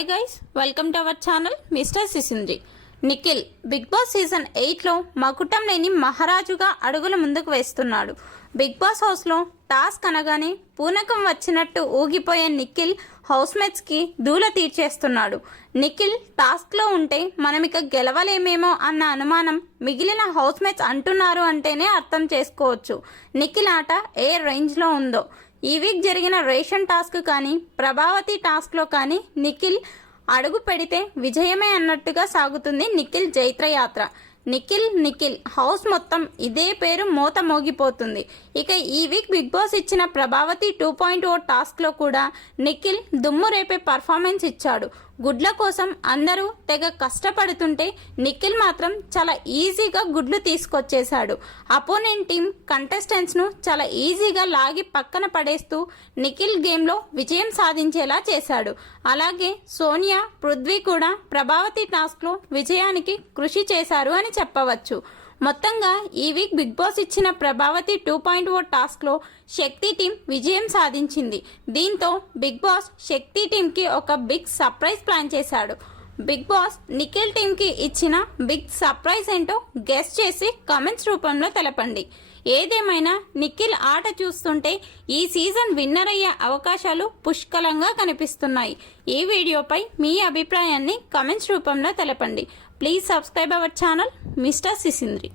Hi guys, welcome to our channel mister Sisindri. Nikhil Bigg Boss season 8లో మకుటం లేని మహారాజుగా అడుగులు ముందుకు వేస్తున్నాడు. బిగ్ బాస్ హౌస్లో టాస్క్ అనగానే పూనకం వచ్చినట్టు ఊగిపోయే నిఖిల్ హౌస్మేట్స్కి దూల తీర్చేస్తున్నాడు. నిఖిల్ టాస్క్లో ఉంటే మనమిక గెలవలేమేమో అన్న అనుమానం మిగిలిన హౌస్మేట్స్ అంటున్నారు అంటేనే అర్థం చేసుకోవచ్చు నిఖిల్ ఆట ఏ రేంజ్లో ఉందో. ఈ వీక్ జరిగిన రేషన్ టాస్క్ కానీ ప్రభావతి టాస్క్లో కానీ నిఖిల్ అడుగు పెడితే విజయమే అన్నట్టుగా సాగుతుంది నిఖిల్ జైత్రయాత్ర. నిఖిల్ హౌస్ మొత్తం ఇదే పేరు మోత మోగిపోతుంది. ఇక ఈ వీక్ బిగ్ బాస్ ఇచ్చిన ప్రభావతి 2.0 టాస్క్లో కూడా నిఖిల్ దుమ్ము రేపే పర్ఫార్మెన్స్ ఇచ్చాడు. గుడ్ల కోసం అందరూ తెగ కష్టపడుతుంటే నిఖిల్ మాత్రం చాలా ఈజీగా గుడ్లు తీసుకొచ్చేశాడు. అపోనెంట్ టీం కంటెస్టెంట్స్ను చాలా ఈజీగా లాగి పక్కన పడేస్తూ నిఖిల్ గేమ్లో విజయం సాధించేలా చేశాడు. అలాగే సోనియా, పృథ్వీ కూడా ప్రభావతి టాస్క్లో విజయానికి కృషి చేశారు అని చెప్పవచ్చు. మొత్తంగా ఈ వీక్ బిగ్ బాస్ ఇచ్చిన ప్రభావతి 2.0 టాస్క్లో శక్తి టీం విజయం సాధించింది. దీంతో బిగ్ బాస్ శక్తి టీంకి ఒక బిగ్ సర్ప్రైజ్ ప్లాన్ చేశాడు. బిగ్ బాస్ నిఖిల్ టీంకి ఇచ్చిన బిగ్ సర్ప్రైజ్ ఏంటో గెస్ చేసి కామెంట్స్ రూపంలో తెలపండి. ఏదేమైనా నిఖిల్ ఆట చూస్తుంటే ఈ సీజన్ విన్నర్ అయ్యే అవకాశాలు పుష్కలంగా కనిపిస్తున్నాయి. ఈ వీడియోపై మీ అభిప్రాయాన్ని కామెంట్స్ రూపంలో తెలపండి. Please subscribe our channel mister సిసింద్రి.